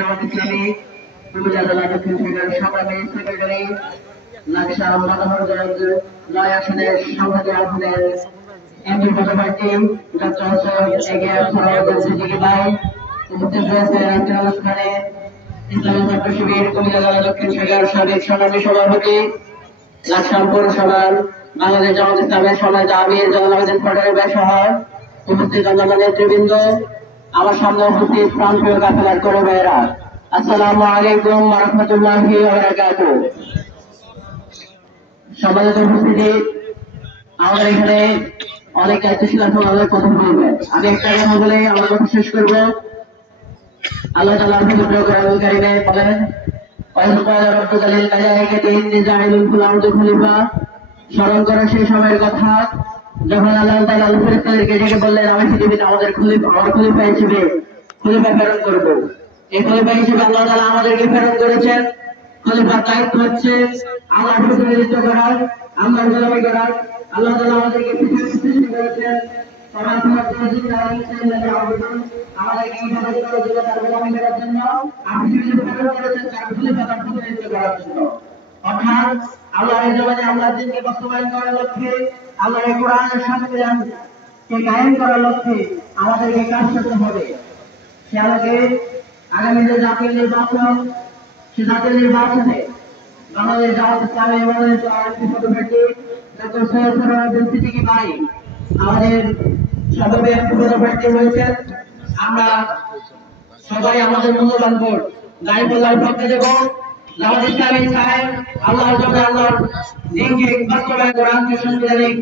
জামাত ইসলামী কুমিল্লা জেলা দক্ষিণ শাখার সংগ্রামী সেক্রেটারি লাকসা মনোহরগঞ্জ ৯ আসনের সংসদীয় আসনের এমপি পদপ্রার্থী ডক্টর সৈয়দ এগিয়ার ফরওয়ার্দ সিদ্দিকী ভাই উপস্থিত রয়েছেন আজকের অনুষ্ঠানে ইসলামী ছাত্র শিবির কুমিল্লা জেলা দক্ষিণ শাখার সাবেক সংগ্রামী সভাপতি লাকসা পৌরসভার বাংলাদেশ জামাত ইসলামের সম্মানিত আমির জনাব আবেদিন পটোয়ারী ভাই সহ উপস্থিত অন্যান্য নেতৃবৃন্দ, আমার সামনে উপস্থিত প্রাণপ্রিয় কাফেলার কর্মী ভাইয়েরা, আসসালামু আলাইকুম ওয়া রাহমাতুল্লাহি ওয়া বারাকাতুহু। সম্মানিত উপস্থিতি, আমাদের এখানে অনেক দায়িত্বশীল আছে, আমাদের কথা বলবেন। আমি একটা কথা বলে আমার কথা শেষ করব। আল্লাহ তাআলা পবিত্র কোরআনুল কারীমে বলেন, স্মরণ করো সেই সময়ের কথা যখন আল্লাহ তাআলা ফেরেশতাদেরকে ডেকে বললেন, আমি পৃথিবীতে আমার খলিফা হিসেবে খলিফা প্রেরণ করব। এই খলিফা হিসেবে আল্লাহ তাআলা আমাদেরকে প্রেরণ করেছেন। খলিফার দায়িত্ব হচ্ছে আল্লাহর প্রতিনিধিত্ব করার, আল্লাহর গোলামি করার। আল্লাহ তাআলা আমাদেরকে পৃথিবীতে সৃষ্টি করেছেন আমাদেরকে ইবাদত করার জন্য, তার গোলামি করার জন্য, আর পৃথিবীতে প্রেরণ করেছেন তার খলিফার প্রতিনিধিত্ব করার জন্য। অর্থাৎ আল্লাহর জবানে আল্লাহর দিনকে বাস্তবায়ন করার লক্ষ্যে, আল্লাহর কোরআনের সংবিধানকে কায়েম করার লক্ষ্যে আমাদেরকে কাজ করতে হবে। সে আলোকে আগামী যে জাতীয় নির্বাচন, সে জাতীয় নির্বাচনে বাংলাদেশ জামাত ইসলামী মনোনীত আরেকটি পদপ্রার্থী ডক্টর সৈয়দ ফরওয়ার্দ সিদ্দিকী ভাই আমাদের সর্বব্যাপী পদপ্রার্থী হয়েছেন। আমরা সবাই আমাদের মূল্যবান ভোট গায়বুল্লাহর পক্ষে দেব। জামাত ইসলামী চায় আল্লাহর জন্য, আল্লাহর দিনকে বাস্তবায়ন করার সাংবিধানিক